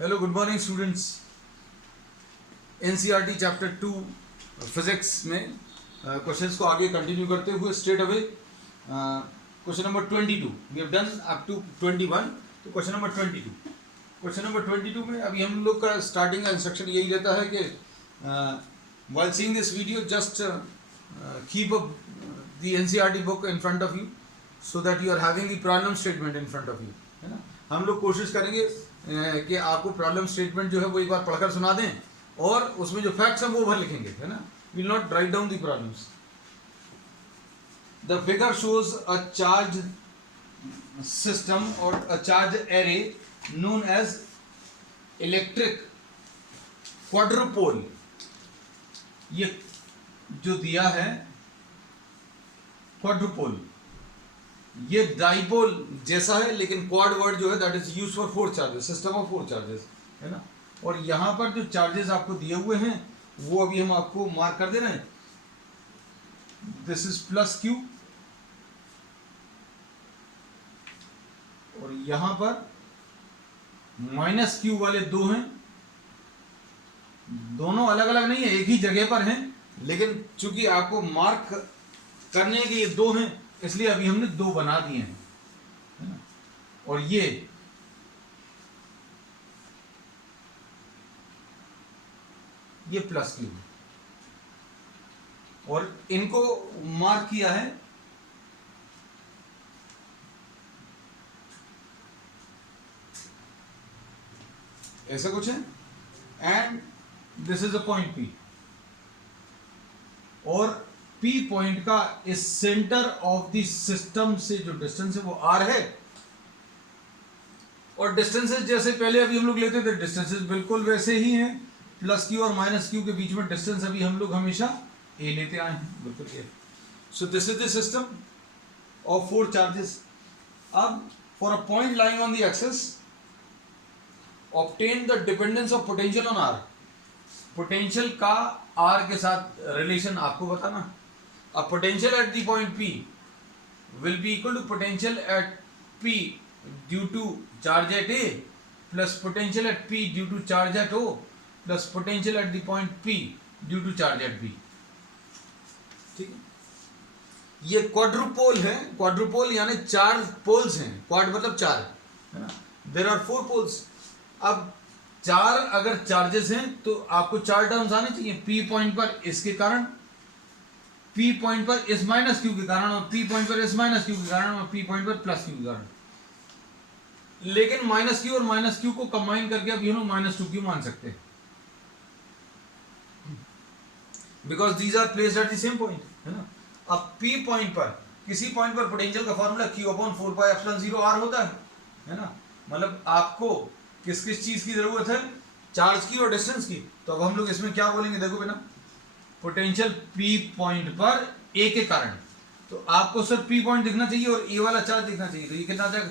Hello good morning students. NCERT chapter 2 physics में questions को आगे कंटिन्यू करते हुए straight away question number 22 we have done up to 21। तो क्वेश्चन नंबर 22 में अभी हम लोग का स्टार्टिंग का इंस्ट्रक्शन यही रहता है कि while seeing this video just keep up the NCERT book in front of you so that you are having the problem statement in front of you, है ना। हम लोग कोशिश करेंगे कि आपको प्रॉब्लम स्टेटमेंट जो है वो एक बार पढ़कर सुना दें और उसमें जो फैक्ट्स हैं वो भर लिखेंगे, है ना। Will not write down the problems. The figure shows a charge system और a charge array known as electric quadrupole. ये जो दिया है क्वाड्रुपोल, ये डाइपोल जैसा है लेकिन क्वाड वर्ड जो है that is used for 4 charges, system of 4 charges, है ना। और यहां पर जो चार्जेस आपको दिए हुए हैं वो अभी हम आपको मार्क कर दे रहे हैं। दिस इज प्लस क्यू और यहां पर माइनस क्यू वाले दो हैं, दोनों अलग अलग नहीं है, एक ही जगह पर हैं, लेकिन चूंकि आपको मार्क करने के ये दो हैं इसलिए अभी हमने दो बना दिए हैं, है ना। और ये प्लस क्यू और इनको मार्क किया है ऐसा कुछ है and this is a point P और P पॉइंट का इस सेंटर ऑफ द सिस्टम से जो डिस्टेंस है वो R है। और डिस्टेंसेस जैसे पहले अभी हम लोग लेते थे डिस्टेंसेस बिल्कुल वैसे ही हैं, प्लस क्यू और माइनस क्यू के बीच में डिस्टेंस अभी हम लोग हमेशा A लेते आए हैं, बिल्कुल ये। So this is the system of 4 charges. अब for a point lying on the axis obtain the dependence of potential on R। Potential का R के साथ रिलेशन आपको बताना। A potential at the point P will be equal to potential at P due to charge at A plus potential at P due to charge at O plus potential at the point P due to charge at B। ठीक है, ये quadrupole है। Quadrupole यानी 4 poles हैं, quad मतलब 4, है ना। There are 4 poles. अब 4 अगर चार्जेस हैं तो आपको 4 टर्म्स आने चाहिए। P पॉइंट पर इसके कारण, P पॉइंट पर इस माइनस क्यू के कारण और P पॉइंट पर इस माइनस क्यू के कारण और P पॉइंट पर प्लस क्यू के कारण। लेकिन माइनस क्यू और माइनस क्यू को कंबाइन करके अब हम माइनस 2 क्यू मान सकते हैं because these are placed at the same point, है ना। अब P पॉइंट पर किसी पॉइंट पर पोटेंशियल का फॉर्मूला Q/4πε0R होता है ना। मतलब आपको किस किस चीज की जरूरत है, चार्ज की और डिस्टेंस की। तो अब हम लोग इसमें क्या बोलेंगे, देखो बेटा, पोटेंशियल P पॉइंट पर A के कारण, तो आपको सिर्फ P पॉइंट दिखना चाहिए और A वाला चार्ज दिखना चाहिए। तो ये कितना आ जाएगा,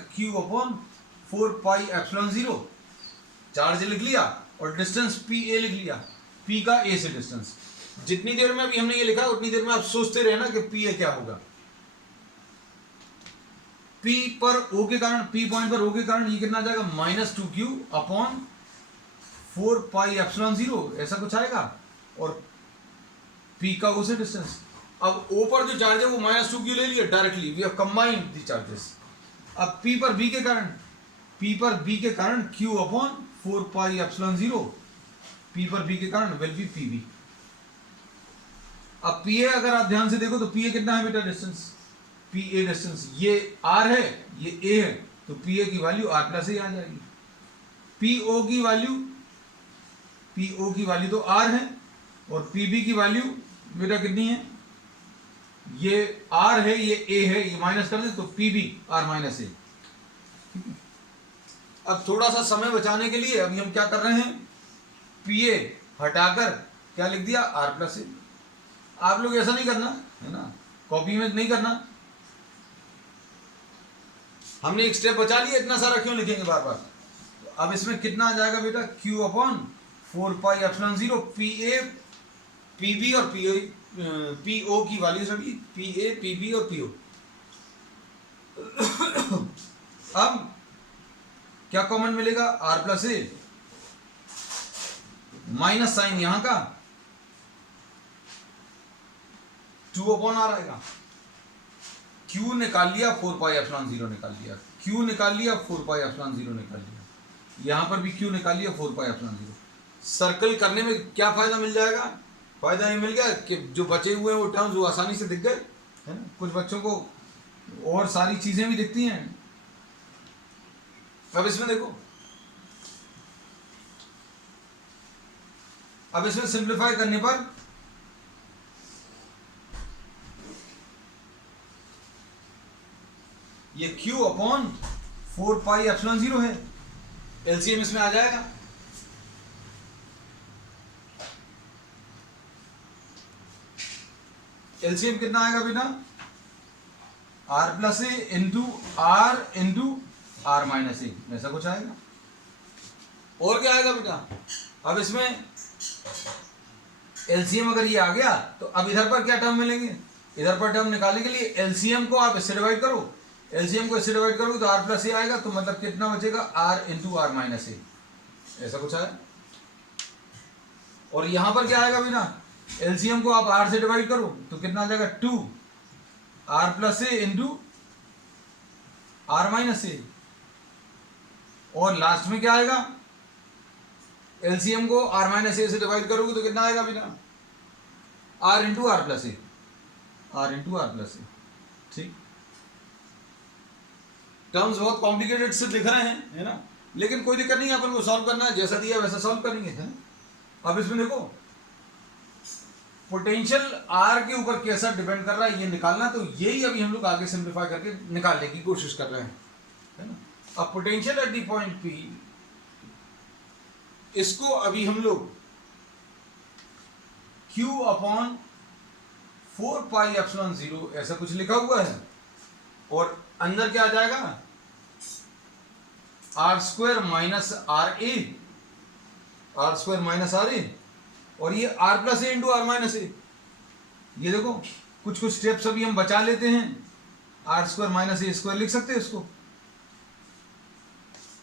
Q/4πε0। चार्ज लिख लिया और डिस्टेंस PA लिख लिया, P का A से डिस्टेंस। जितनी देर में अभी हमने ये लिखा उतनी देर में आप सोचते रहे ना कि PA क्या होगा। P पर O के कारण, P पॉइंट पर O के कारण ये कितना आ जाएगा, -2Q/4πε0 ऐसा कुछ आएगा। और P का O से डिस्टेंस। अब O पर जो चार्ज है वो -2Q ले लिया directly, we have combined the charges. अब P पर B के कारण Q/4πε0, P पर B के कारण विल बी PB। अब PA अगर आप ध्यान से देखो तो PA कितना है बेटा, डिस्टेंस PA डिस्टेंस, ये R है ये A है, तो PA की वैल्यू R प्लस A आ जाएगी। PO की वैल्यू तो R है और PB की वैल्यू बेटा कितनी है, ये R है ये A है, ये माइनस कर दे तो PB R-A। अब थोड़ा सा समय बचाने के लिए अभी हम क्या कर रहे हैं, PA हटाकर क्या लिख दिया, R+A। आप लोग ऐसा नहीं करना, है ना, कॉपी में नहीं करना। हमने एक स्टेप बचा लिया, इतना सारा क्यों लिखेंगे बार बार। अब इसमें कितना आ जाएगा बेटा, Q/4πε0 PA PB और PO की वैल्यू सभी PA PB और PO। अब क्या कॉमन मिलेगा, R+A माइनस साइन यहां का 2/r आएगा। Q निकाल लिया, 4πε0 निकाल लिया, Q निकाल लिया, 4πε0 निकाल लिया, यहां पर भी Q निकाल लिया, 4πε0। सर्कल करने में क्या फायदा मिल जाएगा? फायदा ये मिल गया कि जो बचे हुए हैं वो टर्म्स वो आसानी से दिख गए, है ना। कुछ बच्चों को और सारी चीजें भी दिखती हैं। अब इसमें देखो, अब इसमें सिंप्लीफाई करने पर ये Q/4πε0 है, एलसीएम इसमें आ जाएगा। एलसीएम कितना आएगा बेटा? r+a into r into r minus a, ऐसा कुछ आएगा। और क्या आएगा बेटा? अब इसमें एलसीएम अगर ये आ गया तो अब इधर पर क्या टर्म मिलेंगे? इधर पर टर्म निकालने के लिए एलसीएम को आप इससे डिवाइड करो, एलसीएम को इससे डिवाइड करोगे तो r+a आएगा, तो मतलब कितना बचेगा? r into r minus a, ऐसा कुछ आएगा। और यहां पर क्या आएगा बेटा? एलसीएम को आप r से डिवाइड करो तो कितना आ जाएगा? 2r+a इंटू r माइनस ए। और लास्ट में क्या आएगा? एलसीएम को r माइनस ए से डिवाइड करोगे तो कितना आएगा बेटा? r into r+a, r into r+a। ठीक, टर्म्स बहुत कॉम्प्लिकेटेड से दिख रहे हैं, है ना, लेकिन कोई दिक्कत नहीं है, अपन को सॉल्व करना है, जैसा दिया वैसा सॉल्व करेंगे, है ना। अब इसमें देखो पोटेंशियल आर के ऊपर कैसा डिपेंड कर रहा है ये निकालना, तो यही अभी हम लोग आगे सिंप्लीफाई करके निकालने की कोशिश कर रहे हैं, है ना। अब potential at the point P, इसको अभी हम लोग Q/4πε0 ऐसा कुछ लिखा हुआ है, और अंदर क्या आ जाएगा? r² माइनस RA, और ये r+a इंटू r माइनस ए। ये देखो कुछ कुछ स्टेप्स अभी हम बचा लेते हैं, r² माइनस a² लिख सकते हैं इसको।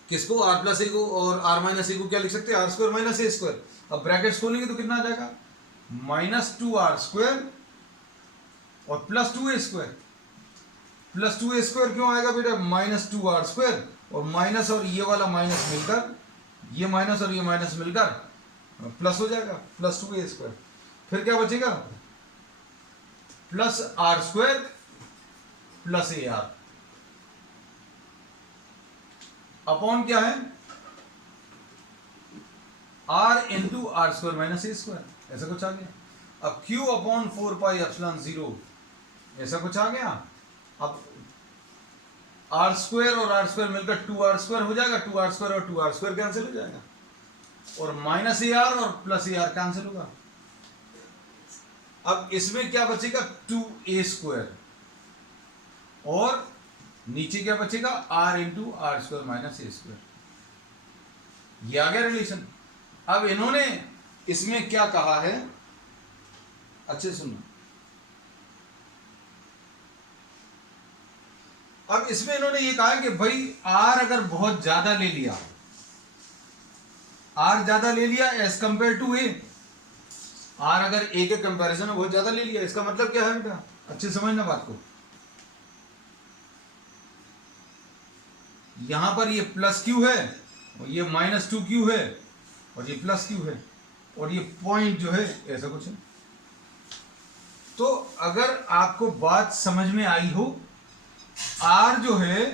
किसको? r+a को और r माइनस ए को क्या लिख सकते हैं? r² minus a²। अब ब्रैकेट्स खोलेंगे तो कितना आ जाएगा? -2r² और +2a²। +2a² क्यों आएगा बेटा? -2r² और माइनस और ये वाला माइनस मिलकर, ये माइनस और ये माइनस मिलकर प्लस हो जाएगा, +2a²। फिर क्या बचेगा? +r² प्लस AR अपॉन क्या है? r into r² minus a², ऐसा कुछ आ गया। अब Q/4πε0 ऐसा कुछ आ गया। अब r² और r² मिलकर 2r² हो जाएगा, 2r² और 2r² कैंसिल हो जाएगा, और -AR और +AR कैंसिल होगा। अब इसमें क्या बचेगा? 2a² और नीचे क्या बचेगा? r into r² minus a²। ये आ गया रिलेशन। अब इन्होंने इसमें क्या कहा है, अच्छे सुनो। अब इसमें इन्होंने ये कहा है कि भाई r अगर बहुत ज्यादा ले लिया, r ज्यादा ले लिया as compare to a, r अगर a के कंपैरिजन में बहुत ज्यादा ले लिया, इसका मतलब क्या है बेटा? अच्छे समझना बात को। यहां पर ये +q है और ये -2q है और ये +q है और ये पॉइंट जो है ऐसा कुछ है। तो अगर आपको बात समझ में आई हो, r जो है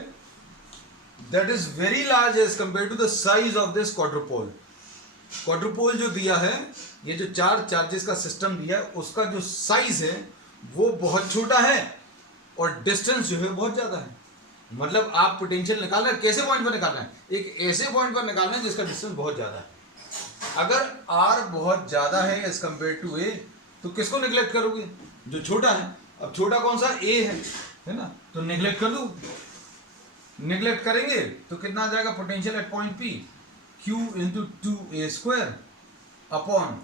that is very large as compare to the size of this quadrupole. Quadrupole जो दिया है, ये जो 4 चार्जेस का सिस्टम दिया है, उसका जो साइज है वो बहुत छोटा है और डिस्टेंस जो है बहुत ज्यादा है। मतलब आप पोटेंशियल निकालना है, कैसे पॉइंट पर निकालना है? एक ऐसे पॉइंट पर निकालना है जिसका डिस्टेंस बहुत ज्यादा है। अगर r बहुत ज्यादा है एज कंपेयर टू a, तो किसको निगलेक्ट करोगे? जो छोटा है। अब छोटा कौन सा? a है ना, तो निगलेक्ट कर दो। निगलेक्ट करेंगे तो कितना आ जाएगा? Potential at point P Q into 2a² upon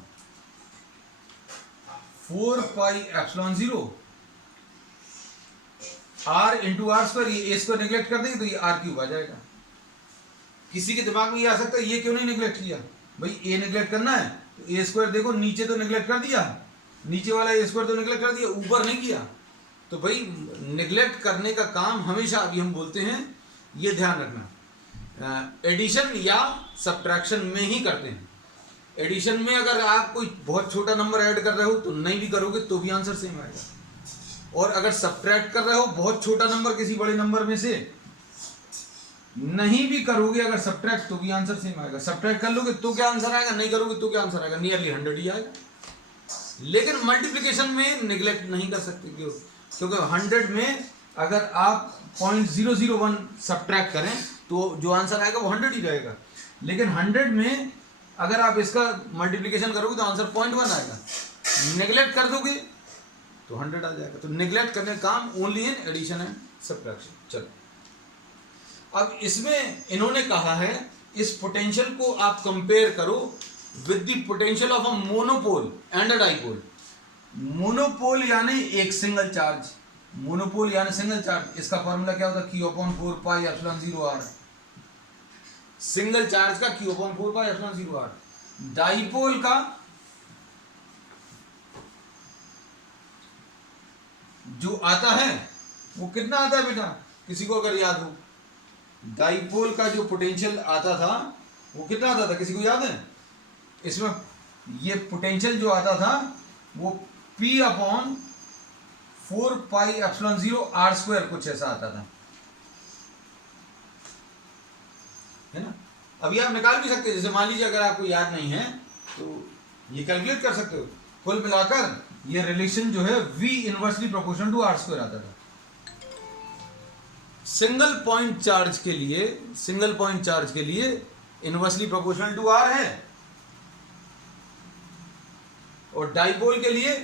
4πε0 r into r²। ये a² निगलेक्ट कर देंगे तो ये r³ आ जाएगा। किसी के दिमाग में ये आ सकता है ये क्यों नहीं निगलेक्ट किया? भाई ए निगलेक्ट करना है तो ए स्क्वायर देखो नीचे तो निगलेक्ट कर दिया, नीचे वाला ए स्क्वायर तो निगलेक्ट कर दिया, ऊपर नहीं किया। तो भाई निगलेक्ट करने का काम हमेशा अभी हम बोलते हैं, ये ध्यान रखना, एडिशन या सब्ट्रैक्शन में ही करते हैं। एडिशन में अगर आप कोई बहुत छोटा नंबर ऐड कर रहे हो तो नहीं भी करोगे तो भी आंसर सेम आएगा, और अगर सब्ट्रैक्ट कर रहे हो बहुत छोटा नंबर किसी बड़े नंबर में से, नहीं भी करोगे अगर सब्ट्रैक्ट तो भी आंसर सेम आएगा। सब्ट्रैक्ट कर लोगे तो क्या आंसर आएगा, नहीं करोगे तो क्या आंसर आएगा, नियरली 100 ही आएगा। लेकिन मल्टीप्लिकेशन में निगलेक्ट नहीं कर सकते, क्यों? क्योंकि 100 में अगर आप 0.001 सब्ट्रैक्ट करें तो जो आंसर आएगा वो 100 ही रहेगा। लेकिन 100 में अगर आप इसका मल्टीप्लिकेशन करोगे तो आंसर 0.1 आएगा, निगलेक्ट कर दोगे तो 100 आ जाएगा। तो निगलेक्ट करने का काम only in addition and subtraction. चलो अब इसमें इन्होंने कहा है इस पोटेंशियल को आप कंपेयर करो with the potential of a monopole and a dipole. Monopole यानी एक सिंगल चार्ज, मोनोपोल यानी सिंगल चार्ज, इसका फॉर्मूला क्या होता है, Q/4πε0r, सिंगल चार्ज का Q/4πε0r। डाइपोल का जो आता है वो कितना आता है बेटा, किसी को अगर याद हो, डाइपोल का जो पोटेंशियल आता था वो कितना आता था, किसी को याद है? इसमें ये पोटेंशियल जो आता था वो P/4πε0r² कुछ ऐसा आता था, है ना। अभी आप निकाल भी सकते हैं, जैसे मान लीजिए अगर आपको याद नहीं है तो ये कैलकुलेट कर सकते हो। कुल मिलाकर ये रिलेशन जो है V inversely proportional to r² आता था। सिंगल पॉइंट चार्ज के लिए, सिंगल पॉइंट चार्ज के लिए इनवर्सली प्रोपोर्शनल टू r है, और डाइपोल के लिए,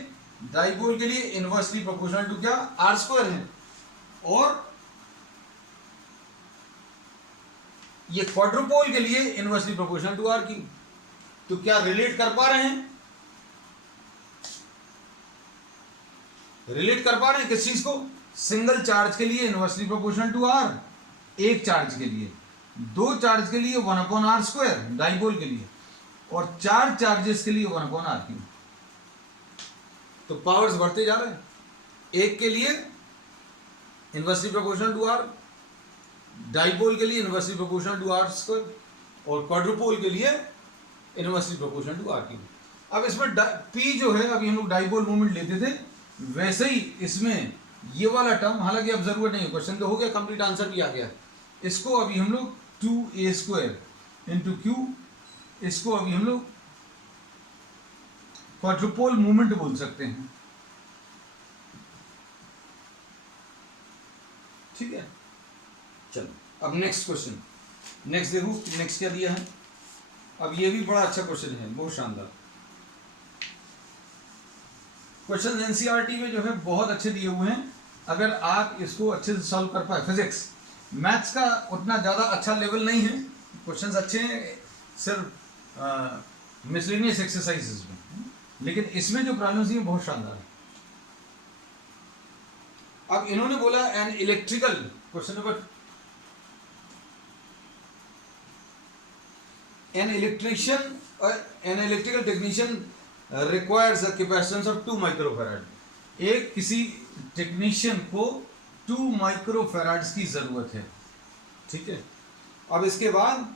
डाइपोल के लिए इनवर्सली प्रोपोर्शनल टू क्या, r² है। और ये क्वाड्रुपोल के लिए इनवर्सली प्रोपोर्शनल टू r3। तो क्या रिलेट कर पा रहे हैं, रिलेट कर पा रहे हैं किस चीज को, सिंगल चार्ज के लिए इनवर्सली प्रोपोर्शनल टू r, एक चार्ज के लिए, दो चार्ज के लिए 1/r² डाइपोल के लिए, और चार चार्जेस के लिए 1/r3। तो पावर्स बढ़ते जा रहे हैं, एक के लिए inversely proportional to r, dipole के लिए इनवर्सली प्रोपोर्शनल टू r², और क्वाड्रुपोल के लिए इनवर्सली प्रोपोर्शनल टू r3। अब इसमें P जो है, अभी हम लोग डाइपोल मोमेंट लेते थे, वैसे ही इसमें ये वाला टर्म, हालांकि अब जरूरत नहीं है, क्वेश्चन तो हो गया कंप्लीट, आंसर भी आ गया। इसको अभी हम लोग 2a² × q, इसको अभी हम लोग क्वाड्रुपोल मूवमेंट बोल सकते हैं, ठीक है। चलो अब नेक्स्ट क्वेश्चन, नेक्स्ट देखो नेक्स्ट क्या दिया है। अब ये भी बड़ा अच्छा क्वेश्चन है, बहुत शानदार क्वेश्चन। एनसीईआरटी में जो है बहुत अच्छे दिए हुए हैं, अगर आप इसको अच्छे से सॉल्व कर पाए। फिजिक्स मैथ्स का उतना ज़्यादा अच्छा लेवल नहीं है, क्वेश्चंस अच्छे हैं सिर्फ मिसलेनियस एक्सरसाइजेस में, लेकिन इसमें जो प्रॉब्लम्स हैं बहुत शानदार है। अब इन्होंने बोला an electrical, question number, an electrician और an electrical technician requires a capacitance of 2 microfarad. एक किसी टेक्नीशियन को 2 माइक्रोफैराड्स की जरूरत है, ठीक है। अब इसके बाद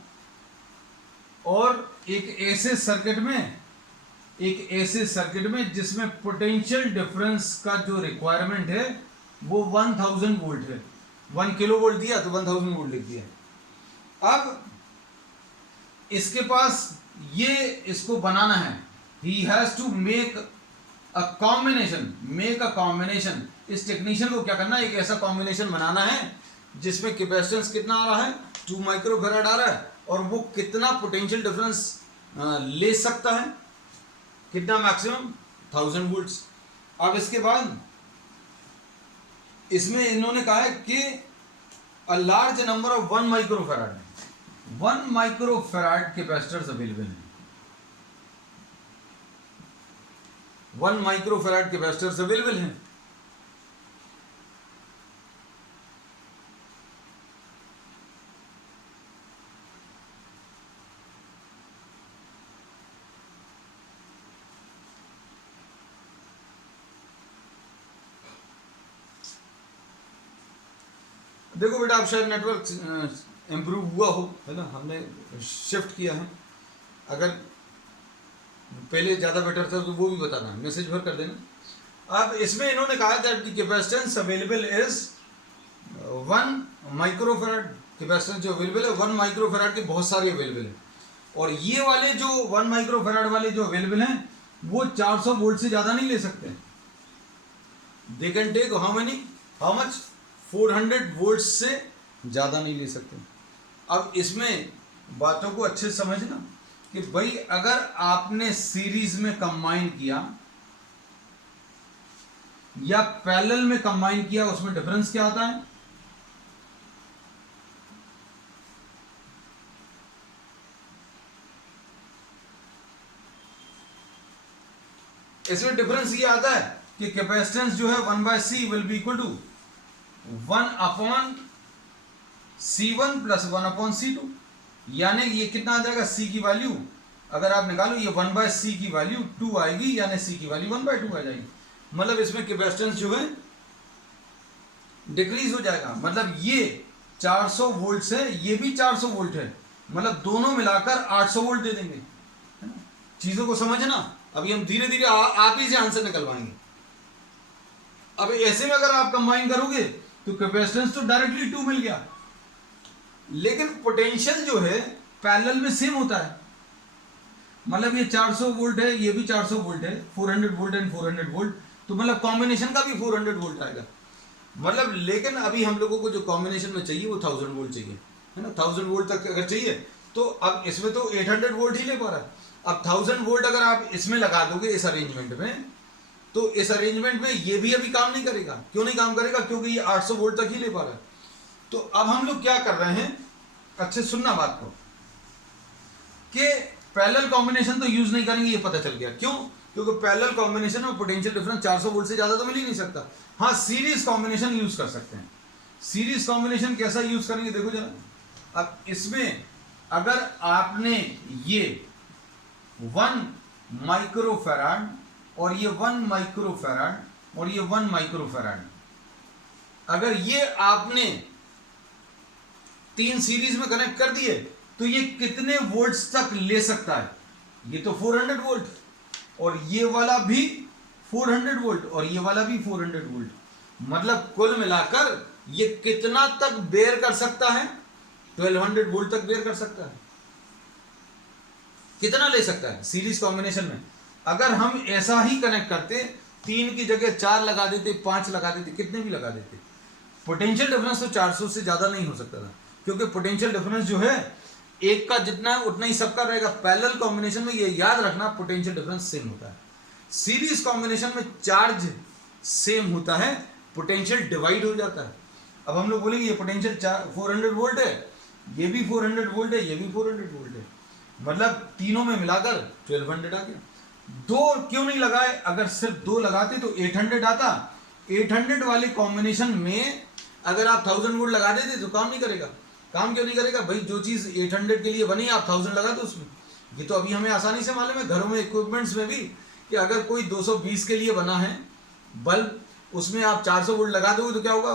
और एक ऐसे सर्किट में, एक ऐसे सर्किट में जिसमें पोटेंशियल डिफरेंस का जो रिक्वायरमेंट है वो 1000 वोल्ट है। 1 किलो वोल्ट दिया तो 1000 वोल्ट लिख दिया। अब इसके पास ये इसको बनाना है, he has to make a combination, make a combination। इस टेक्नीशियन को क्या करना है, एक ऐसा कॉम्बिनेशन बनाना है जिसमें कैपेसिटेंस कितना आ रहा है, 2 माइक्रोफैराड आ रहा है, और वो कितना पोटेंशियल डिफरेंस ले सकता है, कितना मैक्सिमम 1000 वोल्ट्स। अब इसके बाद इसमें इन्होंने कहा है कि a large number of 1 microfarad, 1 microfarad capacitors available हैं, 1 माइक्रोफैराड कैपेसिटर्स अवेलेबल हैं। देखो बेटा, अब शायद नेटवर्क इम्प्रूव हुआ हो, है ना, हमने शिफ्ट किया है। अगर पहले ज़्यादा बेटर था तो वो भी बताना, मैसेज भर कर देना। अब इसमें इन्होंने कहा that the capacitance available is 1 microfarad. Capacitance जो अवेलेबल है 1 माइक्रोफैराड के बहुत सारे अवेलेबल है, और ये वाले जो 1 माइक्रोफैराड वाले जो अवेलेबल हैं वो 400 वोल्ट से ज़्यादा नहीं ले सकते। They can take how much 400 volt से ज़्यादा नहीं ले सकते। अब इसमें बातों को अच्छे से समझना कि भाई अगर आपने सीरीज में कंबाइन किया या पैरेलल में कंबाइन किया, उसमें डिफरेंस क्या आता है? इसमें डिफरेंस ये आता है कि कैपेसिटेंस जो है 1/c will be equal to 1/C1 plus 1/C2। यानी ये कितना आ जाएगा? c की वैल्यू अगर आप निकालो, ये 1/c की वैल्यू 2 आएगी, यानी c की वैल्यू 1/2 आ जाएगी। मतलब इसमें कैपेसिटेंस जो है डिक्रीज हो जाएगा। मतलब ये 400 वोल्ट से ये भी 400 वोल्ट है, मतलब दोनों मिलाकर 800 वोल्ट दे देंगे, है ना। चीजों को समझना, अभी हम धीरे धीरे आप ही से आंसर निकलवाएंगे। अब ऐसे में अगर आप कंबाइन करोगे तो कैपेसिटेंस तो डायरेक्टली 2 मिल गया, लेकिन पोटेंशियल जो है पैरेलल में सेम होता है। मतलब ये 400 वोल्ट है, ये भी 400 वोल्ट है, 400 वोल्ट एंड 400 वोल्ट, तो मतलब कॉम्बिनेशन का भी 400 वोल्ट आएगा। मतलब लेकिन अभी हम लोगों को जो कॉम्बिनेशन में चाहिए वो 1000 वोल्ट चाहिए, है ना। 1000 वोल्ट तक अगर चाहिए तो अब इसमें तो 800 वोल्ट ही ले पा रहा है। अब 1000 वोल्ट अगर आप इसमें लगा दोगे इस अरेंजमेंट में, तो इस अरेंजमेंट में ये भी अभी काम नहीं करेगा। क्यों नहीं काम करेगा? क्योंकि ये 800 वोल्ट तक ही ले पा रहा है। तो अब हम लोग क्या कर रहे हैं, अच्छे सुनना बात को, कि पैरेलल कॉम्बिनेशन तो यूज नहीं करेंगे, ये पता चल गया। क्यों? क्योंकि पैरेलल कॉम्बिनेशन में पोटेंशियल डिफरेंस 400 वोल्ट से ज्यादा तो मिल ही नहीं सकता। हाँ, सीरीज कॉम्बिनेशन यूज कर सकते हैं। सीरीज कॉम्बिनेशन कैसा यूज करेंगे देखो जरा। अब इसमें अगर आपने ये 1 माइक्रोफैराड और ये 1 माइक्रोफैराड और ये 1 माइक्रोफैराड, अगर ये आपने 3 सीरीज में कनेक्ट कर दिए तो ये कितने वोल्ट्स तक ले सकता है? ये तो 400 वोल्ट, और ये वाला भी 400 वोल्ट, और ये वाला भी 400 वोल्ट। मतलब कुल मिलाकर ये कितना तक बेयर कर सकता है? 1200 वोल्ट तक बेयर कर सकता है। कितना ले सकता है सीरीज कॉम्बिनेशन में? अगर हम ऐसा ही कनेक्ट करते, 3 की जगह 4 लगा देते, 5 लगा देते, कितने भी लगा देते, पोटेंशियल डिफरेंस तो 400 से ज्यादा नहीं हो सकता था। क्योंकि पोटेंशियल डिफरेंस जो है एक का जितना है उतना ही सबका रहेगा। पैरेलल कॉम्बिनेशन में ये याद रखना, पोटेंशियल डिफरेंस सेम होता है। सीरीज कॉम्बिनेशन में चार्ज सेम होता है, पोटेंशियल डिवाइड हो जाता है। अब हम लोग बोलेंगे ये पोटेंशियल 400 वोल्ट है, ये भी 400 वोल्ट है, ये भी 400 वोल्ट है, मतलब तीनों में मिलाकर 1200 आ गया। 2 क्यों नहीं लगाए? अगर सिर्फ 2 लगाते तो 800 आता। 800 वाले कॉम्बिनेशन में अगर आप 1000 वोल्ट लगा देते तो काम नहीं करेगा। काम क्यों नहीं करेगा? भाई जो चीज 800 के लिए बनी आप 1000 लगा दो उसमें। ये तो अभी हमें आसानी से मालूम है घरों में, इक्विपमेंट्स में भी, कि अगर कोई 220 के लिए बना है बल्ब, उसमें आप 400 वोल्ट लगा दोगे तो क्या होगा?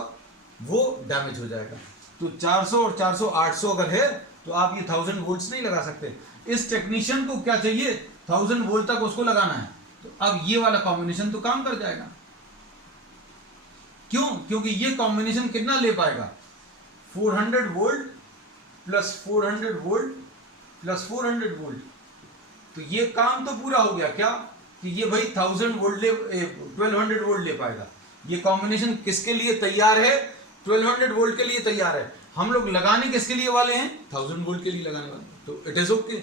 वो डैमेज हो जाएगा। तो 400 और 400 800 अगर है तो आप ये 1000 वोल्ट्स नहीं लगा सकते। इस टेक्नीशियन को क्या चाहिए? 1000 वोल्ट तक उसको लगाना है। तो अब ये वाला कॉम्बिनेशन तो काम कर जाएगा। क्यों? क्योंकि ये कॉम्बिनेशन कितना ले पाएगा? 400 volt plus 400 volt plus 400 volt. तो ये काम तो पूरा हो गया। क्या? कि ये भाई 1000 वोल्ट ले 1200 वोल्ट ले पाएगा। ये कॉम्बिनेशन किसके लिए तैयार है? 1200 वोल्ट के लिए तैयार है। हम लोग लगाने किसके लिए वाले हैं? 1000 वोल्ट के लिए लगाने वाले। तो इट इज ओके।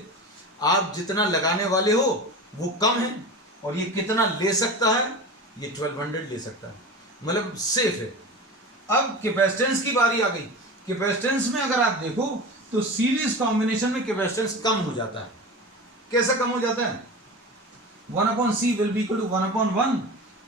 आप जितना लगाने वाले हो वो कम है, और ये कितना ले सकता है? ये 1200 ले सकता है, मतलब सेफ है। अब कैपेसिटेंस की बारी आ गई। कैपेसिटेंस में अगर आप देखो तो सीरीज कॉम्बिनेशन में कैपेसिटेंस कम हो जाता है। कैसा कम हो जाता है? 1/c will be equal to 1/1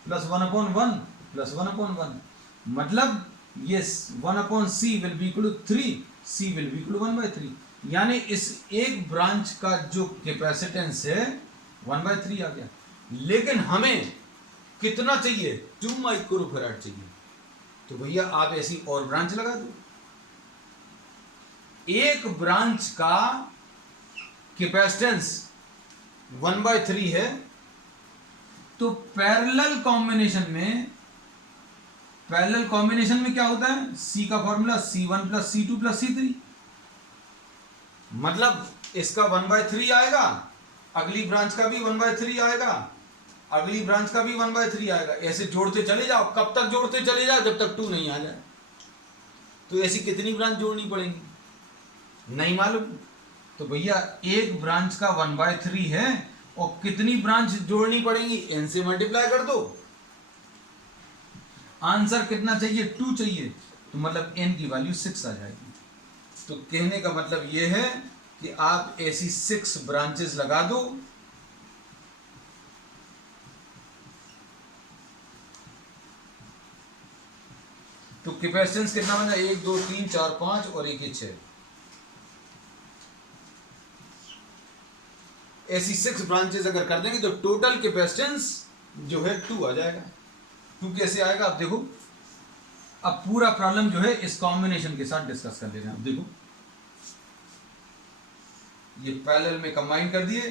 plus 1/1 plus 1/1। मतलब ये 1/c will be equal to 3, c will be equal to 1/3। यानी इस एक ब्रांच का जो कैपेसिटेंस है 1/3 आ गया। लेकिन हमें कितना चाहिए? 2 माइक्रोफैराड चाहिए। तो भैया आप ऐसी और ब्रांच लगा दो। एक ब्रांच का कैपेसिटेंस 1/3 है, तो पैरेलल कॉम्बिनेशन में क्या होता है, C का फॉर्मूला C1 + C2 + C3, मतलब इसका 1/3 आएगा, अगली ब्रांच का भी 1/3 आएगा, अगली ब्रांच का भी 1/3 आएगा। ऐसे जोड़ते चले जाओ, कब तक जोड़ते चले जाओ, जब तक 2 नहीं आ जाए। तो ऐसी कितनी ब्रांच जोड़नी पड़ेंगी, नहीं मालूम, तो भैया एक ब्रांच का 1/3 है और कितनी ब्रांच जोड़नी पड़ेंगी, n से मल्टीप्लाई कर दो। आंसर कितना चाहिए, 2 चाहिए, तो मतलब n की वैल्यू 6 आ जाएगी। तो कहने का मतलब यह है कि आप ऐसी 6 ब्रांचेस लगा दो, तो कैपेसिटेंस कितना बना, 1 2 3 4 5 और 1 6। ऐसी 6 ब्रांचेस अगर कर देंगे तो टोटल कैपेसिटेंस जो है 2 आ जाएगा। 2 कैसे आएगा, आप देखो। अब पूरा प्रॉब्लम जो है इस कॉम्बिनेशन के साथ डिस्कस कर लेना। अब देखो, ये पैरेलल में कंबाइन कर दिए,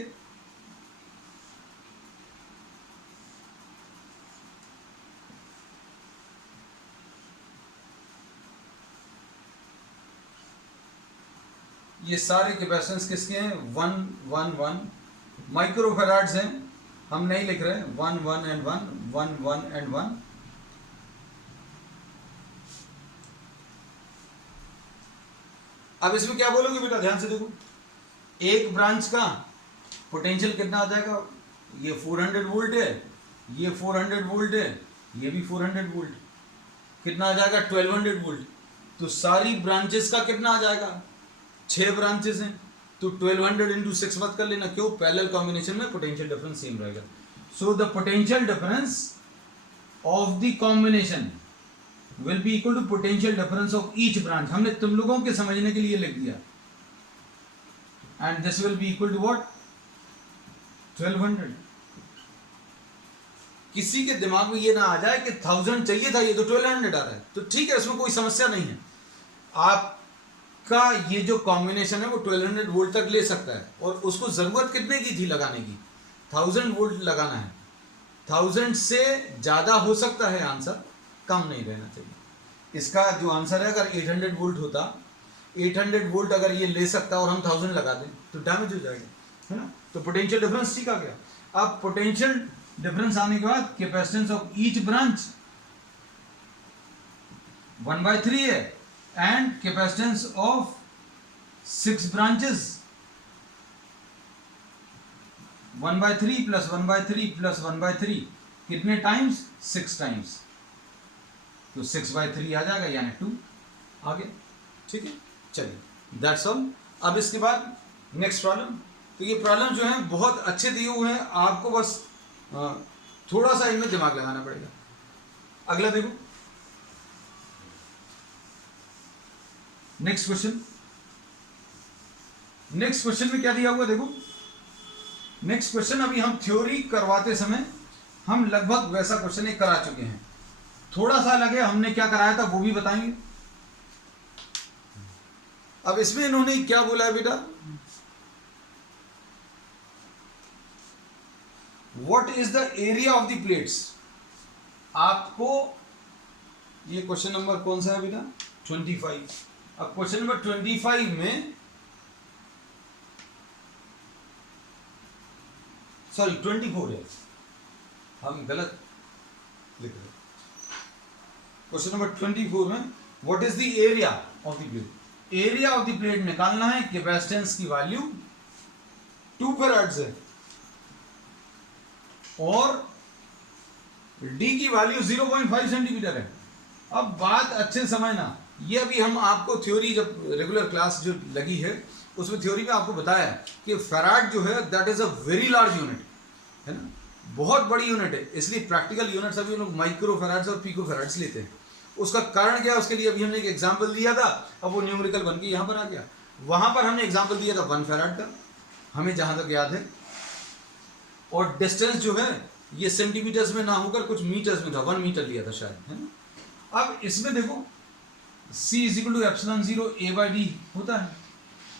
ये सारे कैपेसिटेंस किसके हैं, 1 1 1 माइक्रोफैराड्स हैं, हम नहीं लिख रहे, 1 1 एंड 1 1 1 एंड 1। अब इसमें क्या बोलोगे बेटा, ध्यान से देखो, एक ब्रांच का पोटेंशियल कितना आ जाएगा, ये 400 वोल्ट है, ये 400 वोल्ट है, ये भी 400 वोल्ट, कितना आ जाएगा 1200 वोल्ट। तो सारी ब्रांचेस का कितना आ जाएगा, 6 ब्रांचेस हैं, तो 1200 × 6 मत कर लेना, क्यों, पैरेलल कॉम्बिनेशन में पोटेंशियल डिफरेंस सेम रहेगा। So the potential difference of the combination will be equal to potential difference of each branch. हमने तुम लोगों के समझने के लिए लिख दिया, and this will be equal to what, 1200। किसी के दिमाग में ये ना आ जाए कि 1000 चाहिए था, ये तो 1200 आ रहा है, तो ठीक है, इसमें कोई समस्या नहीं है। आपका ये जो कॉम्बिनेशन है वो 1200 वोल्ट तक ले सकता है, और उसको जरूरत कितने की थी लगाने की, 1000 वोल्ट लगाना है। 1000 से ज्यादा हो सकता है आंसर, कम नहीं रहना चाहिए। इसका जो आंसर है, अगर 800 वोल्ट होता, 800 वोल्ट अगर ये ले सकता और हम 1000 लगा दें तो डैमेज हो जाएगा, है ना। तो पोटेंशियल डिफरेंस ठीक आ गया। अब पोटेंशियल डिफरेंस आने के बाद कैपेसिटेंस ऑफ ईच ब्रांच 1/3 है, एंड कैपेसिटेंस ऑफ 6 ब्रांचेस 1/3 + 1/3 + 1/3 कितने टाइम्स, 6 टाइम्स, तो 6/3 आ जाएगा, यानी 2 आ गया। ठीक है, चलिए, दैट्स ऑल। अब इसके बाद नेक्स्ट प्रॉब्लम। तो ये प्रॉब्लम जो है बहुत अच्छे दिए हुए हैं, आपको बस थोड़ा सा इनमें दिमाग लगाना पड़ेगा। अगला देखो, नेक्स्ट क्वेश्चन। नेक्स्ट क्वेश्चन में क्या दिया हुआ देखो। नेक्स्ट क्वेश्चन, अभी हम थ्योरी करवाते समय हम लगभग वैसा क्वेश्चन एक करा चुके हैं, थोड़ा सा लगे हमने क्या कराया था वो भी बताएंगे। अब इसमें इन्होंने क्या बोला है बेटा, what is the area of the plates. आपको ये क्वेश्चन नंबर कौन सा है बेटा, 25। अब क्वेश्चन नंबर 25 में, सॉरी 24 है, हम गलत लिख रहे हैं। क्वेश्चन नंबर 24 में what is the area of the plate. Area of the plate निकालना है, कैपेसिटेंस की वैल्यू 2 फैराड्स है और डी की वैल्यू 0.5 सेंटीमीटर है। अब बात अच्छे समझना, ये अभी हम आपको थ्योरी, जब रेगुलर क्लास जो लगी है उसमें थ्योरी में आपको बताया कि फैराड जो है that is a very large unit, है ना, बहुत बड़ी यूनिट है, इसलिए प्रैक्टिकल यूनिट अभी लोग माइक्रो फैराड्स और पिको फैराड्स लेते हैं। उसका कारण क्या है, उसके लिए अभी हमने एक एग्जाम्पल दिया था, अब वो न्यूमेरिकल बन के यहाँ पर आ गया। वहां पर हमने एग्जाम्पल दिया था 1 फैराड का, हमें जहां तक याद है, और डिस्टेंस जो है ये सेंटीमीटर्स में ना होकर कुछ मीटर्स में था, 1 मीटर लिया था शायद, है ना। अब इसमें देखो C = ε0 A/d होता है,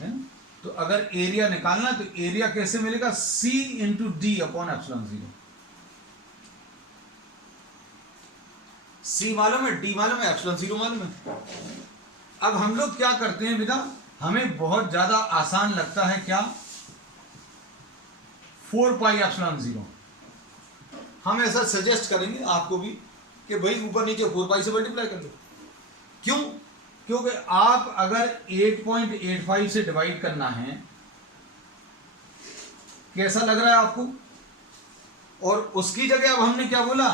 है ना। तो अगर एरिया निकालना तो एरिया कैसे मिलेगा, C into D upon epsilon zero. C मालूम है, D मालूम है, एप्सिलॉन जीरो मालूम है। अब हम लोग क्या करते हैं बेटा, हमें बहुत ज्यादा आसान लगता है क्या, 4 पाई एप्सिलॉन जीरो। हम ऐसा सजेस्ट करेंगे आपको भी कि भाई ऊपर नीचे 4 पाई से मल्टीप्लाई कर दो। क्यों? क्योंकि आप अगर 8.85 से डिवाइड करना है, कैसा लग रहा है आपको, और उसकी जगह अब हमने क्या बोला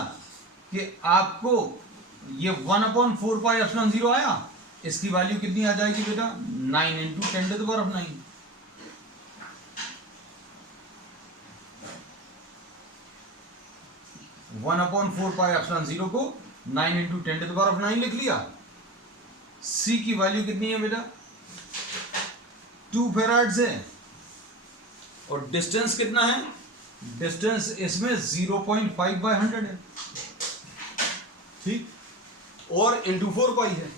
कि आपको ये 1/4 पाई एप्सिलॉन जीरो आया, इसकी वैल्यू कितनी आ जाएगी बेटा, 9 into 10 to the power of 9। 1/4 pi epsilon zero को 9 into 10 to the power of 9 लिख लिया। C की वैल्यू कितनी है बेटा, 2 फेराड्स है, और डिस्टेंस कितना है, डिस्टेंस इसमें 0.5/100 है, ठीक, और इंटू 4 पाई है।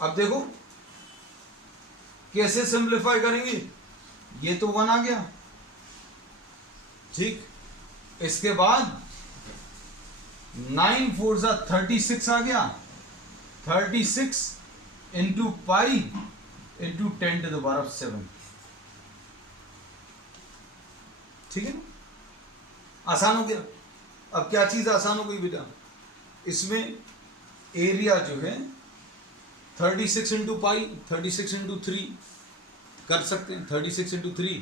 अब देखो कैसे सिंप्लीफाई करेंगे, ये तो 1 आ गया, ठीक, इसके बाद 9 4 जा 36 आ गया, 36 into pi into 10 to the power of 7, ठीक है ना, आसान हो गया। अब क्या चीज आसान हो गई बेटा, इसमें एरिया जो है 36 इंटू पाई, 36 इंटू 3 कर सकते हैं, 36 इंटू 3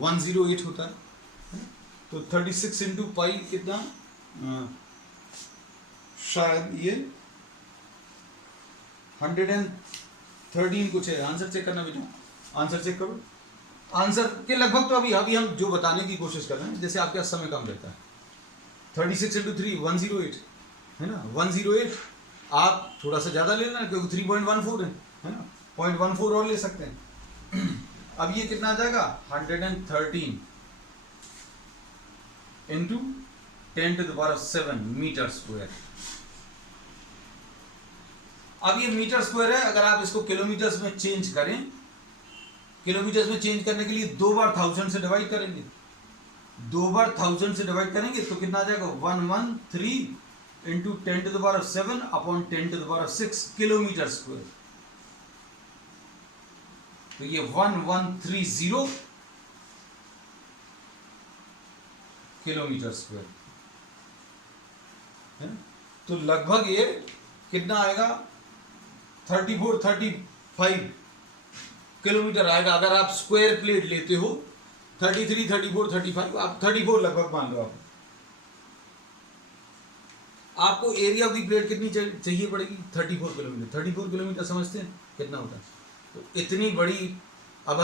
108 होता है, तो 36 इंटू पाई कितना, शायद ये 113 कुछ है। आंसर चेक करना बेटा, आंसर चेक करो, आंसर के लगभग तो अभी हम जो बताने की कोशिश कर रहे हैं, जैसे आपके पास समय कम रहता है, 36 इंटू 3 108 है ना, 108 आप थोड़ा सा ज़्यादा ले लेना क्योंकि 3.14 है ना, 0.14 और ले सकते हैं। अब ये कितना आ जाएगा, 113 into 10 to the power of 7 metre square. अब ये मीटर स्क्वायर है, अगर आप इसको किलोमीटर्स में चेंज करें, किलोमीटर्स में चेंज करने के लिए 2 बार 1000 से डिवाइड करेंगे, 2 बार 1000 से डिवाइड करेंगे तो कितना आ जाएगा, 113 into 10 to the power of 7 upon 10 to the power of 6 kilometre square. तो ये 1130 किलोमीटर स्क्वायर है, तो लगभग ये कितना आएगा, 34-35 किलोमीटर आएगा। अगर आप स्क्वायर प्लेट लेते हो 33, 34, 35, आप 34 लगभग मान लो। आपको एरिया ऑफ दी प्लेट कितनी चाहिए पड़ेगी, 34 किलोमीटर। 34 किलोमीटर समझते हैं कितना होता है, तो इतनी बड़ी। अब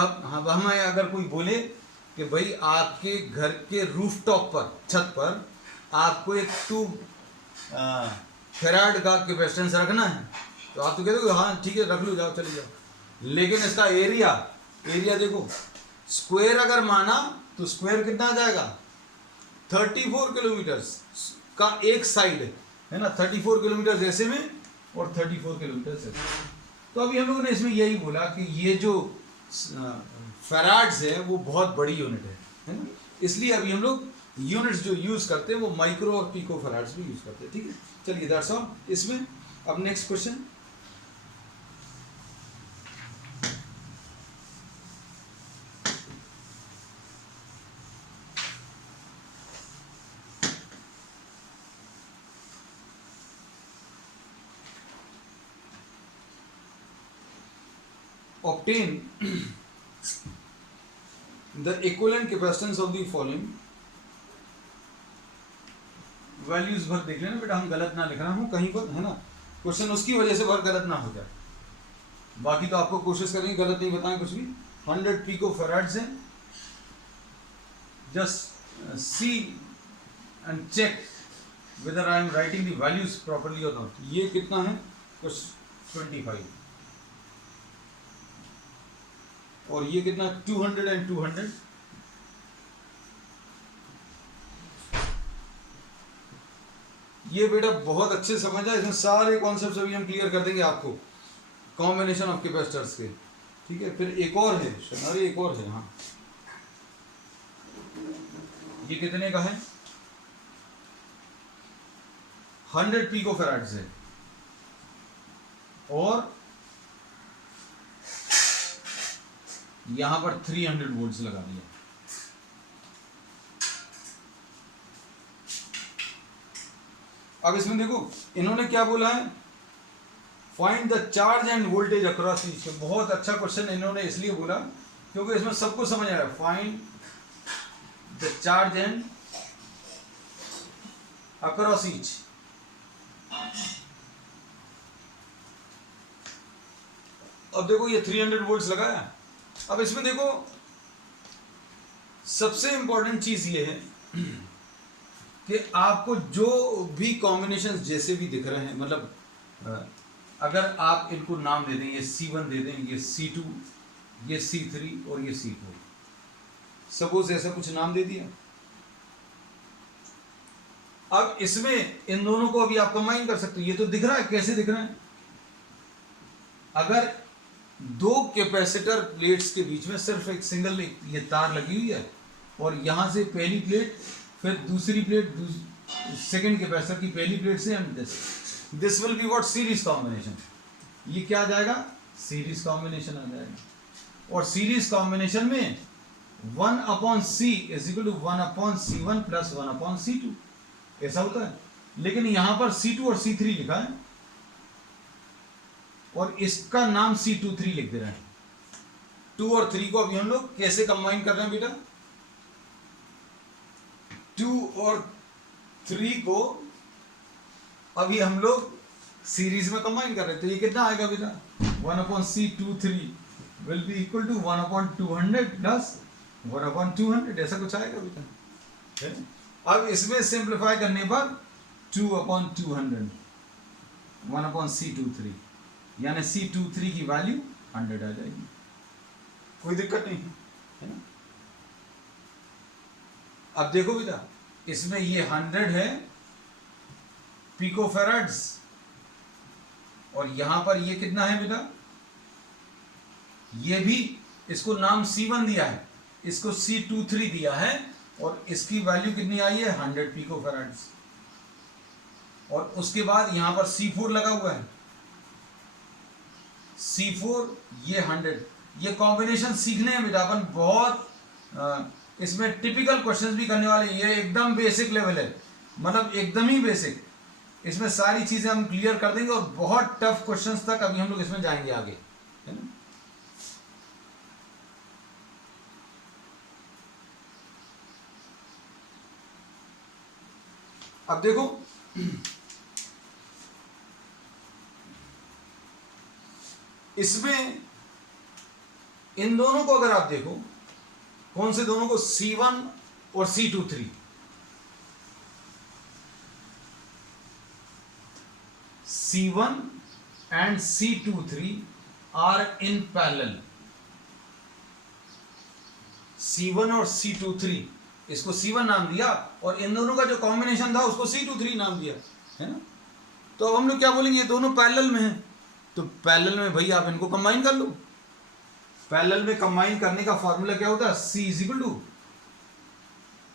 हमें अगर कोई बोले कि भाई आपके घर के रूफटॉप पर, छत पर आपको एक 2 फेराड का कैपेसिटेंस रखना है, तो आप तो कहते हो हाँ ठीक है रख लो, जाओ चले जाओ। लेकिन इसका एरिया देखो, स्क्वायर अगर माना तो स्क्वायर कितना आ जाएगा, 34 किलोमीटर का एक साइड है ना, 34 किलोमीटर ऐसे में और 34 किलोमीटर ऐसे। तो अभी हम लोगों ने इसमें यही बोला कि ये जो फेराड्स है वो बहुत बड़ी यूनिट है ना, इसलिए अभी हम लोग यूनिट्स जो यूज करते हैं वो माइक्रो और पिको फेराड्स भी यूज करते हैं, ठीक है। चलिए दैट्स ऑल इसमें। अब next question, obtain the equivalent capacitance of the following values भर देख लेना बेटा, हम गलत ना लिख रहा हूं कहीं पर है ना, क्वेश्चन उसकी वजह से भर गलत ना हो जाए। बाकी तो आपको कोशिश करेंगे गलत नहीं बताएं कुछ भी। 100 पिको फैराड्स हैं, just see and check whether I am writing the values properly or not। ये कितना है, कुछ 25, और ये कितना 200 एंड 200, ये बेटा बहुत अच्छे समझ आए, इसमें सारे कॉन्सेप्ट्स अभी हम क्लियर कर देंगे आपको। कॉम्बिनेशन ऑफ कैपेसिटर्स के, ठीक है। फिर एक और है शनारी, एक और है, हाँ, ये कितने का है, 100 पिकोफैराड से, और यहां पर 300 वोल्ट्स लगा दिया। अब इसमें देखो इन्होंने क्या बोला है, find the charge end voltage across each. बहुत अच्छा क्वेश्चन इन्होंने इसलिए बोला क्योंकि इसमें सबको समझ आ रहा है। Find the charge and across each. अब देखो ये 300 वोल्ट्स लगाया। अब इसमें देखो सबसे इंपॉर्टेंट चीज ये है कि आपको जो भी कॉम्बिनेशन जैसे भी दिख रहे हैं, मतलब अगर आप इनको नाम दे दें, ये C1 दे दें, ये C2, ये C3 और ये C4, सपोज ऐसा कुछ नाम दे दिया। अब इसमें इन दोनों को अभी आप कंबाइन कर सकते हो। ये तो दिख रहा है, कैसे दिख रहा है, अगर दो कैपेसिटर प्लेट्स के बीच में सिर्फ एक सिंगल ये तार लगी हुई है और यहां से पहली प्लेट, फिर दूसरी प्लेट सेकंड कैपेसिटर की पहली प्लेट से, and this will be what, series combination. ये क्या आ जाएगा, सीरीज कॉम्बिनेशन आ जाएगा। और सीरीज कॉम्बिनेशन में 1/C is equal to 1/C1 plus 1/C2 ऐसा होता है। लेकिन यहां पर C2 और C3 लिखा है और इसका नाम C23 लिख दे रहे हैं। 2 और 3 को अभी हम लोग कैसे कंबाइन कर रहे हैं बेटा, 2 और 3 को अभी हम लोग सीरीज में कंबाइन कर रहे हैं। तो ये कितना आएगा बेटा, 1/C23 will be equal to 1/200 plus 1/200 ऐसा कुछ आएगा बेटा। अब इसमें सिंप्लीफाई करने पर 2/200 1/C23 यानी C23 की वैल्यू 100 आ जाएगी। कोई दिक्कत नहीं है ना। अब देखो बेटा इसमें ये 100 है पिकोफैराड्स और यहां पर ये कितना है बेटा, ये भी इसको नाम C1 दिया है, इसको C23 दिया है और इसकी वैल्यू कितनी आई है 100 पिकोफैराड्स। और उसके बाद यहां पर C4 लगा हुआ है, C4 ये 100। ये कॉम्बिनेशन सीखने हैं बेटा अपन, बहुत इसमें टिपिकल क्वेश्चंस भी करने वाले। ये एकदम बेसिक लेवल है, मतलब एकदम ही बेसिक। इसमें सारी चीजें हम क्लियर कर देंगे और बहुत टफ क्वेश्चंस तक अभी हम लोग इसमें जाएंगे आगे, है ना। अब देखो इसमें इन दोनों को अगर आप देखो, कौन से दोनों को, C1 और C23, C1 and C23 are in parallel। C1 और C23, इसको C1 नाम दिया और इन दोनों का जो कॉम्बिनेशन था उसको C23 नाम दिया, है ना। तो अब हम लोग क्या बोलेंगे, ये दोनों पैरेलल में हैं, तो पैरेलल में भाई आप इनको कंबाइन कर लो। पैरेलल में कंबाइन करने का फॉर्मूला क्या होता है, C is equal to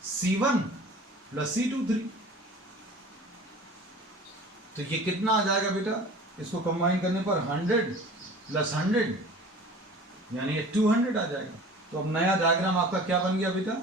C1 plus C23। तो ये कितना आ जाएगा बेटा, इसको कंबाइन करने पर 100 प्लस 100 यानी ये 200 आ जाएगा। तो अब नया डायग्राम आपका क्या बन गया बेटा,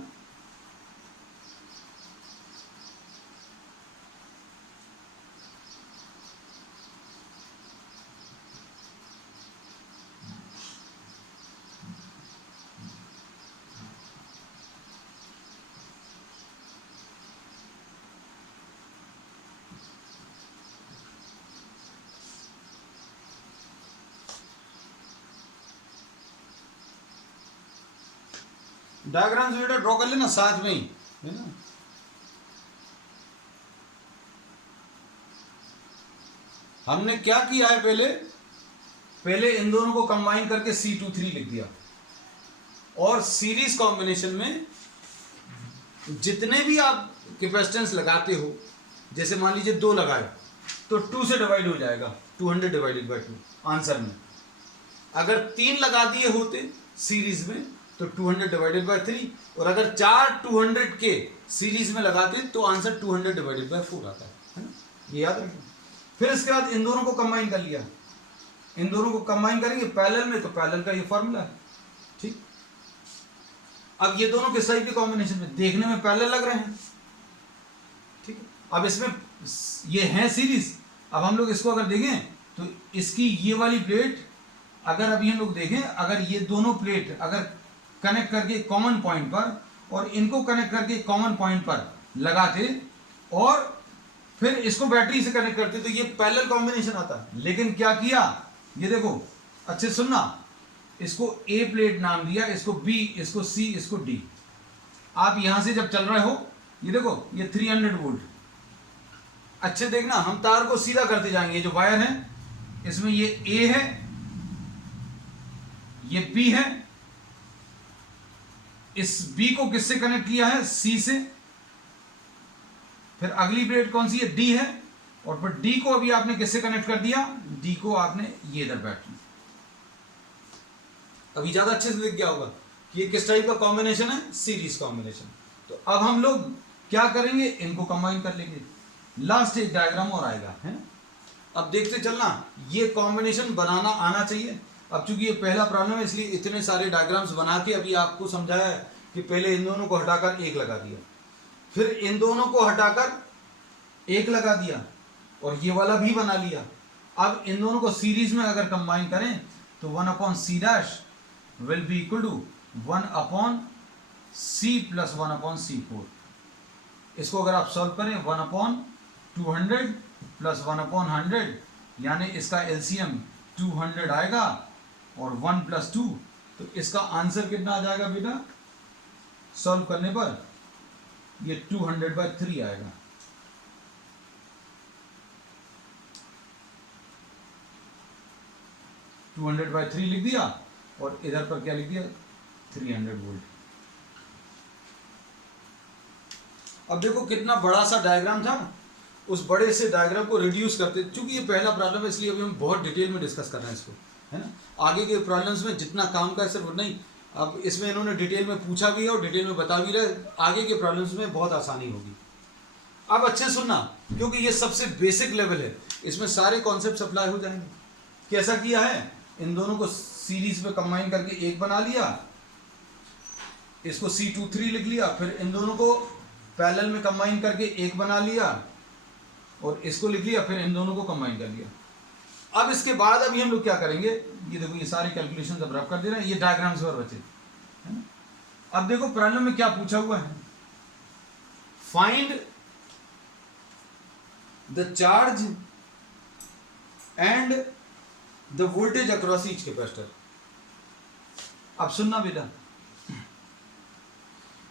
डायग्राम्स बेटा ड्रॉ कर लेना साथ में ही, है ना। हमने क्या किया है, पहले इन दोनों को कंबाइन करके C23 लिख दिया और सीरीज कॉम्बिनेशन में जितने भी आप कैपेसिटेंस लगाते हो, जैसे मान लीजिए 2 लगाए तो 2 से डिवाइड हो जाएगा, 200 डिवाइडेड बाय 2 आंसर में। अगर 3 लगा दिए होते सीरीज में तो 200 डिवाइडेड बाय 3, और अगर 4 200 के सीरीज में लगाते तो आंसर 200 डिवाइडेड बाय 4 आता है ना, ये याद रखें। फिर इसके बाद इन दोनों को कंबाइन कर लिया, इन दोनों को कंबाइन करेंगे पैरेलल में, तो पैरेलल का ये फॉर्मूला है, ठीक। अब ये दोनों किस टाइप के कॉम्बिनेशन में, देखने में पैरेलल लग रहे हैं, ठीक है। अब इसमें ये है सीरीज, अब हम लोग इसको अगर देखें तो इसकी ये वाली प्लेट अगर अभी हम लोग देखें, अगर ये दोनों प्लेट अगर कनेक्ट करके कॉमन पॉइंट पर और इनको कनेक्ट करके कॉमन पॉइंट पर लगाते और फिर इसको बैटरी से कनेक्ट करते तो ये पैरेलल कॉम्बिनेशन आता। लेकिन क्या किया, ये देखो अच्छे सुनना, इसको ए प्लेट नाम दिया, इसको बी, इसको सी, इसको डी। आप यहां से जब चल रहे हो, ये देखो ये 300 वोल्ट, अच्छे देखना, हम तार को सीधा करते जाएंगे, ये जो वायर है इसमें ये ए है, ये बी है, इस बी को किससे कनेक्ट किया है, सी से, फिर अगली प्लेट कौन सी है, डी है, और फिर डी को अभी आपने किससे कनेक्ट कर दिया, डी को आपने ये इधर बैटरी। अभी ज्यादा अच्छे से दिख गया होगा कि ये किस टाइप का कॉम्बिनेशन है, सीरीज कॉम्बिनेशन। तो अब हम लोग क्या करेंगे, इनको कंबाइन कर लेंगे, लास्ट एक डायग्राम और आएगा, है ना। अब देखते चलना, ये कॉम्बिनेशन बनाना आना चाहिए। अब चूंकि ये पहला प्रॉब्लम है इसलिए इतने सारे डायग्राम्स बना के अभी आपको समझाया है कि पहले इन दोनों को हटाकर एक लगा दिया, फिर इन दोनों को हटाकर एक लगा दिया, और ये वाला भी बना लिया। अब इन दोनों को सीरीज में अगर कंबाइन करें तो 1/c dash will be equal to 1/c plus 1/c4। इसको अगर आप सॉल्व करें 1/200 प्लस 1/100, यानी इसका एलसीएम 200 आएगा, और 1 + 2, तो इसका आंसर कितना आ जाएगा बेटा, सॉल्व करने पर ये 200/3 आएगा। टू 200/3 लिख दिया, और इधर पर क्या लिख दिया, 300 वोल्ट। अब देखो कितना बड़ा सा डायग्राम था, उस बड़े से डायग्राम को रिड्यूस करते, चूंकि ये पहला प्रॉब्लम है इसलिए अभी हम बहुत डिटेल में डिस्कस कर रहे हैं इसको, है ना। आगे के प्रॉब्लम्स में जितना काम का है सिर्फ नहीं, अब इसमें इन्होंने डिटेल में पूछा भी है और डिटेल में बता भी रहे, आगे के प्रॉब्लम्स में बहुत आसानी होगी। अब अच्छे सुनना, क्योंकि ये सबसे बेसिक लेवल है, इसमें सारे कॉन्सेप्ट अप्लाई हो जाएंगे। कैसा किया है, इन दोनों को सीरीज में कंबाइन करके एक बना लिया, इसको C23 लिख लिया, फिर इन दोनों को पैरेलल में कंबाइन करके एक बना लिया, और इसको लिख लिया, फिर इन दोनों को कंबाइन कर लिया। अब इसके बाद अभी हम लोग क्या करेंगे, ये देखो ये सारी कैलकुलेशंस अब रब कर दे रहे हैं, ये डायग्राम्स और बचे, है ना। अब देखो प्रॉब्लम में क्या पूछा हुआ है, find the charge and the voltage across each capacitor. अब सुनना बेटा,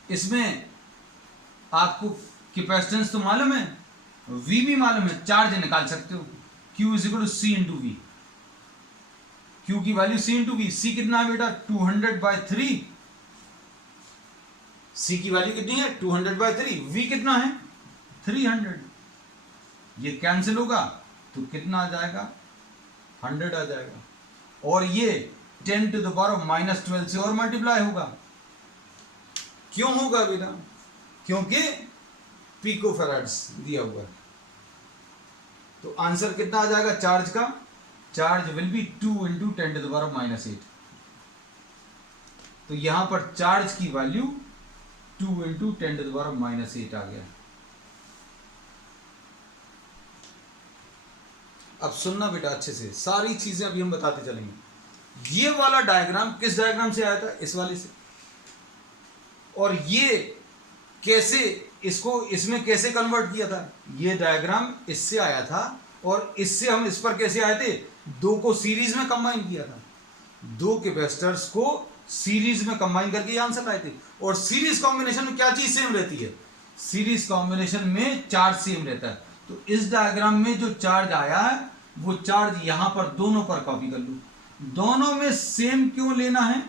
इसमें आपको कैपेसिटेंस तो मालूम है, V भी मालूम है, चार्ज निकाल सकते हो, Q = C × V। Q की वैल्यू C × V, C कितना है बेटा, 200/3, C की वैल्यू कितनी है, 200/3, V कितना है, 300। ये कैंसिल होगा तो कितना आ जाएगा, 100 आ जाएगा, और ये 10⁻⁻12 से और मल्टीप्लाई होगा। क्यों होगा बेटा, क्योंकि पिकोफैराड्स दिया हुआ है। तो आंसर कितना आ जाएगा चार्ज का, चार्ज विल बी 2 × 10⁻⁻8। तो यहां पर चार्ज की वैल्यू 2 × 10⁻⁻8 आ गया। अब सुनना बेटा अच्छे से, सारी चीजें अभी हम बताते चलेंगे। ये वाला डायग्राम किस डायग्राम से आया था, इस वाले से, और ये कैसे, इसको इसमें कैसे कन्वर्ट किया था, ये डायग्राम इससे आया था, और इससे हम इस पर कैसे आए थे, दो को सीरीज में कंबाइन किया था, दो कैपेसिटर्स को सीरीज में कंबाइन करके ये आंसर आए थे। और सीरीज कॉम्बिनेशन में क्या चीज सेम रहती है, सीरीज कॉम्बिनेशन में चार्ज सेम रहता है। तो इस डायग्राम में जो चार्ज आया है वो चार्ज यहां पर दोनों पर कॉपी कर लो। दोनों में सेम क्यों लेना है,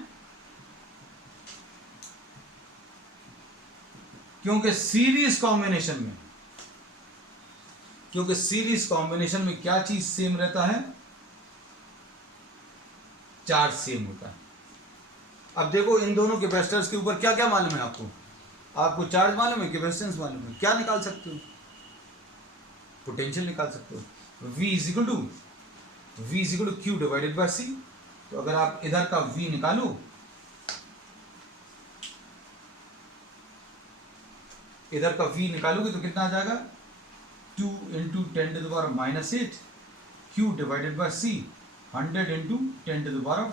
क्योंकि सीरीज कॉम्बिनेशन में क्या चीज सेम रहता है, चार्ज सेम होता है। अब देखो इन दोनों कैपेसिटर्स के ऊपर क्या क्या मालूम है आपको? आपको चार्ज मालूम है, कैपेसिटेंस मालूम है, क्या निकाल सकते हो? पोटेंशियल निकाल सकते हो। V is equal to Q divided by C। तो अगर आप इधर का V निकालो, इधर का V निकालोगे तो कितना आ जाएगा? 2 into 10 to the power minus 8 Q divided by C, 100 into 10 to the power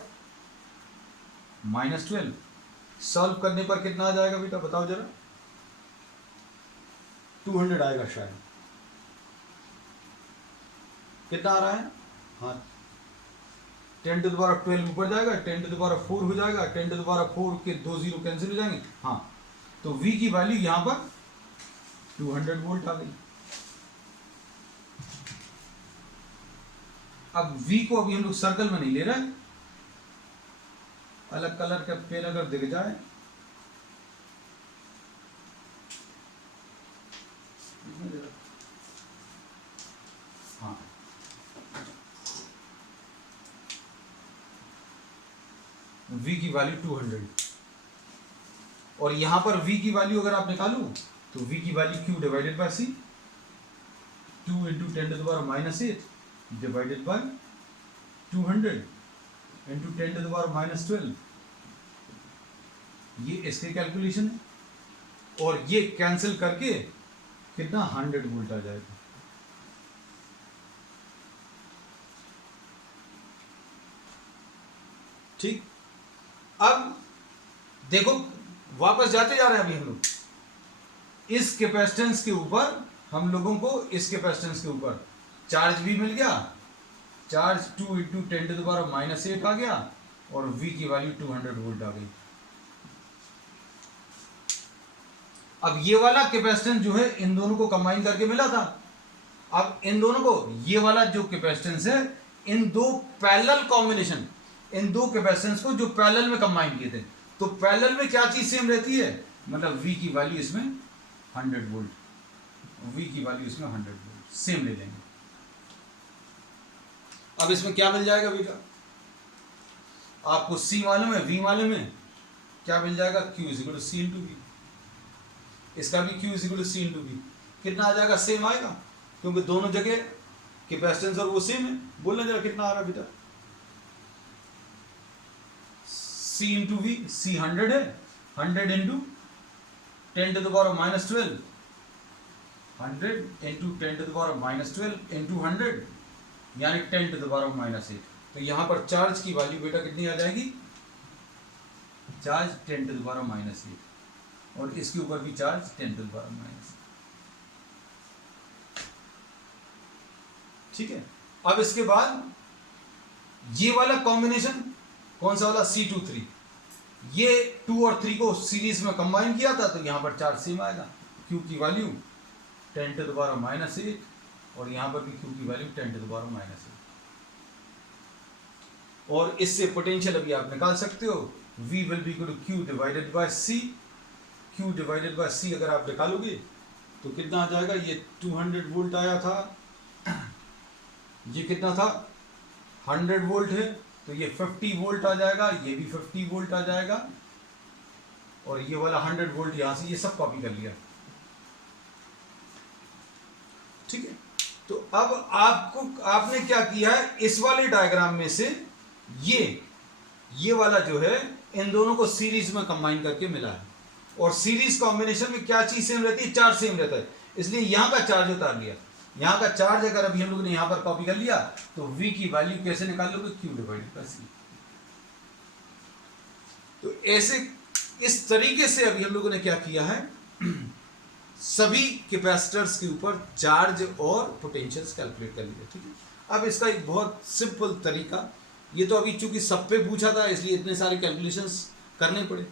minus 12। Solve करने पर कितना आ जाएगा बेटा, बताओ जरा? 200 आएगा शायद। कितना आ रहा है? हाँ, 10 टू द पावर 12 ऊपर जाएगा, 10 टू द पावर 4 हो जाएगा, 10 टू द पावर 4 के 2 जीरो कैंसिल हो जाएंगे। हाँ, तो V की वैल्यू यहां पर 200 वोल्ट आ गई। अब V को अभी हम लोग सर्कल में नहीं ले रहे, अलग कलर का पेन अगर दिख जाए, हाँ, V की वैल्यू 200 और यहां पर V की वैल्यू अगर आप निकालो तो V की value Q divided by C, 2 into 10 to the power minus 8 divided by 200 into 10 to the power minus 12। ये इसके कैलकुलेशन है और ये कैंसिल करके कितना 100 वोल्ट आ जाएगा। ठीक, अब देखो वापस जाते जा रहे हैं अभी हम लोग इस कैपेसिटेंस के ऊपर, हम लोगों को इस कैपेसिटेंस के ऊपर चार्ज भी मिल गया, charge 2 into 10 to the power minus 8 आ गया और V की वैल्यू 200 वोल्ट आ गई। अब ये वाला कैपेसिटेंस जो है इन दोनों को कंबाइन करके मिला था। अब इन दोनों को, ये वाला जो कैपेसिटेंस है, इन दो पैरेलल कॉम्बिनेशन, इन दो कैपेसिटेंस को जो पैरेलल में कंबाइन किए थे, तो पैरेलल में क्या चीज सेम रहती है? मतलब V की वैल्यू इसमें 100 वोल्ट, V की वैल्यू इसमें 100 वोल्ट सेम ले लेंगे। अब इसमें क्या मिल जाएगा बेटा? आपको C मालूम है, V मालूम है, क्या मिल जाएगा? Q is equal to C into V। इसका भी Q is equal to C into V कितना आ जाएगा? सेम आएगा, क्योंकि दोनों जगह कैपेसिटेंस और वो सेम है। बोलना जरा कितना आ रहा है बेटा? C इंटू V, C 100 है, 100 into 10 to the power minus 12, 100 into 10 to the power minus 12 into 100 यानी 10 टू द पावर माइनस 8। तो यहां पर चार्ज की वैल्यू बेटा कितनी आ जाएगी? Charge 10 to the power minus 8 और इसके ऊपर भी charge 10 to the power minus. ठीक है, अब इसके बाद ये वाला कॉम्बिनेशन कौन सा वाला? C2 3, ये 2 और 3 को सीरीज में कंबाइन किया था, तो यहां पर चार्ज सेम आएगा। Q की value 10 to the power minus 8 और यहां पर भी Q की value 10 to the power minus 8। और इससे पोटेंशियल अभी आप निकाल सकते हो, V will be equal to Q divided by C। Q divided by C अगर आप निकालोगे तो कितना आ जाएगा? ये 200 वोल्ट आया था, ये कितना था? 100 वोल्ट है, तो ये 50 वोल्ट आ जाएगा, ये भी 50 वोल्ट आ जाएगा और ये वाला 100 वोल्ट यहां से, ये सब कॉपी कर लिया। ठीक है, तो अब आपने क्या किया है, इस वाले डायग्राम में से ये वाला जो है इन दोनों को सीरीज में कंबाइन करके मिला है। और सीरीज कॉम्बिनेशन में क्या चीज सेम रहती है? चार्ज सेम रहता है, इसलिए यहां का चार्ज उतार लिया। यहां का चार्ज अगर अभी हम लोग ने यहां पर कॉपी कर लिया तो V की वैल्यू कैसे निकाल लोगे? Q divided by C। तो ऐसे इस तरीके से अभी हम लोगों ने क्या किया है, सभी कैपेसिटर्स के ऊपर चार्ज और पोटेंशियल्स कैलकुलेट कर लिए। ठीक है, अब इसका एक बहुत सिंपल तरीका, ये तो अभी चूंकि सब पे पूछा था इसलिए इतने सारे कैलकुलेशंस करने पड़े।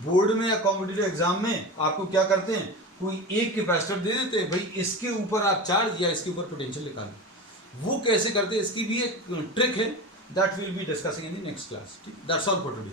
बोर्ड में या कॉम्पिटिटिव एग्जाम में आपको क्या करते हैं, कोई एक कैपेसिटर दे देते हैं, भाई इसके ऊपर आप चार्ज या इसके ऊपर पोटेंशियल निकालो। वो कैसे करते हैं इसकी भी एक ट्रिक है, that will be discussing in the next class. ठीक, दैट्स ऑल फॉर टुडे।